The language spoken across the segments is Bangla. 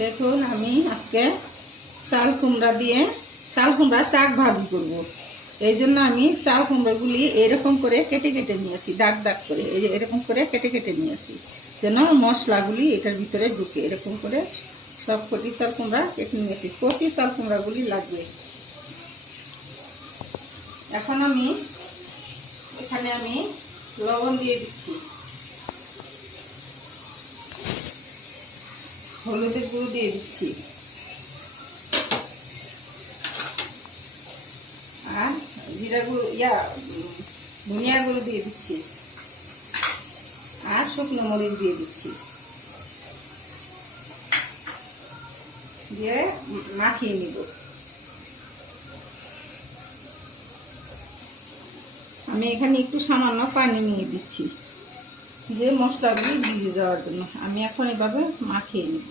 দেখুন আমি আজকে চাল কুমড়া দিয়ে চাল কুমড়া শাক ভাজি করব। এই জন্য আমি চাল কুমড়াগুলি এরকম করে কেটে কেটে নিয়েছি, দাগ দাগ করে এরকম করে কেটে কেটে নিয়েছি, যেন মশলাগুলি এটার ভিতরে ঢুকে। এরকম করে সব কটি চাল কুমড়া কেটে নিয়েছি। কচি চাল কুমড়াগুলি লাগবে। এখন এখানে আমি লবণ দিয়ে দিচ্ছি, হলুদের গুঁড়ো দিয়ে দিচ্ছি, আর জিরা গুঁড়ো ধনিয়া গুঁড়ো দিয়ে দিচ্ছি, আর শুকনো মরিচ দিয়ে দিচ্ছি, দিয়ে মাখিয়ে নিব। আমি এখানে একটু সামান্য পানি নিয়ে দিচ্ছি, যে মশলাগুলি ভিজে যাওয়ার জন্য। আমি এখন এভাবে মাখিয়ে নিব।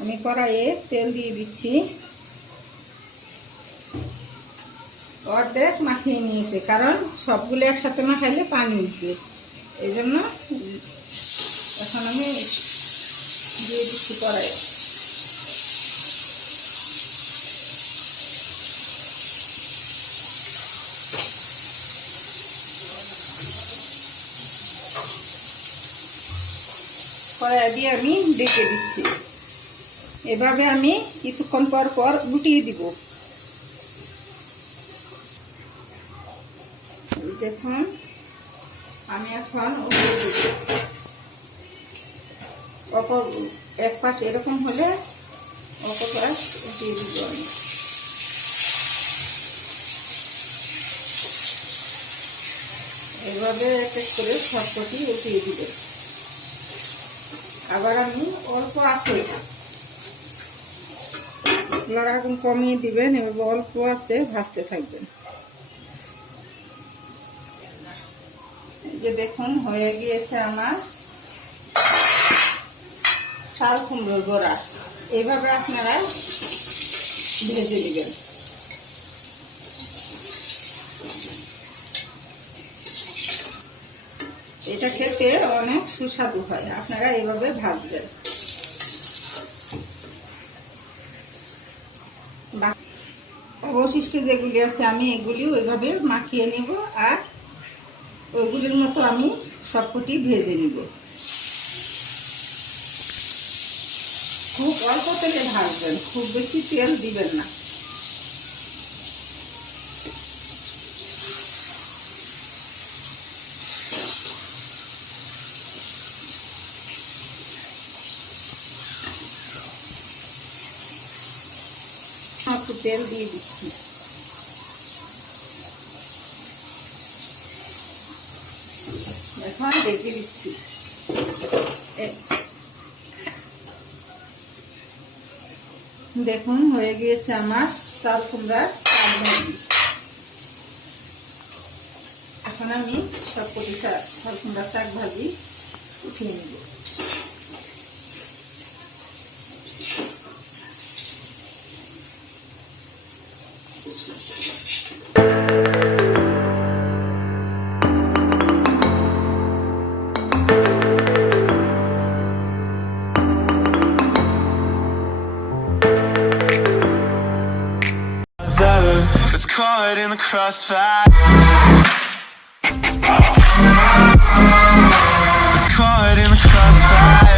আমি কড়াইয়ে তেল দিয়ে দিচ্ছি, অর্ধেক মাখিয়ে নিয়েছে, কারণ সবগুলো একসাথে মাখাইলে পানি উঠবে। এই জন্য এখন আমি দিয়ে দিচ্ছি কড়াইয়ে। কড়াই দিয়ে আমি ডেকে দিচ্ছি। এভাবে আমি কিছুক্ষণ পর পর উঠিয়ে দিব। দেখুন আমি এখন উঠিয়ে দিব। এক পাশ এরকম হলে অপর পাশ উঠিয়ে দিব আমি। এভাবে এক এক করে সবকটি উঠিয়ে দিব। আবার আমি অল্প আছে, চুলার আগুন কমিয়ে দিবেন, এভাবে অল্প আছে ভাজতে থাকবেন। এই যে দেখুন হয়ে গিয়েছে আমার চাল কুমড়োর বড়া। এইভাবে আপনারা ভেজে দিবেন। এটা খেতে অনেক সুস্বাদু হয়, আপনারা এইভাবে ভাজবেন। অবশিষ্ট যেগুলি আছে আমি এগুলিও ওইভাবে মাখিয়ে নিব, আর ওইগুলির মতো আমি সবকটি ভেজে নিব। খুব অল্প তেলে ভাজবেন, খুব বেশি তেল দিবেন না। একটু তেল দিয়ে দিচ্ছি। এখন ঢেকে দিচ্ছি। দেখুন হয়ে গিয়েছে আমার চাল কুমড়ার শাক ভাজি। এখন আমি সবকটি চাল কুমড়ার শাক ভাজি উঠিয়ে নেব। It's caught in the crossfire. It's caught in the crossfire.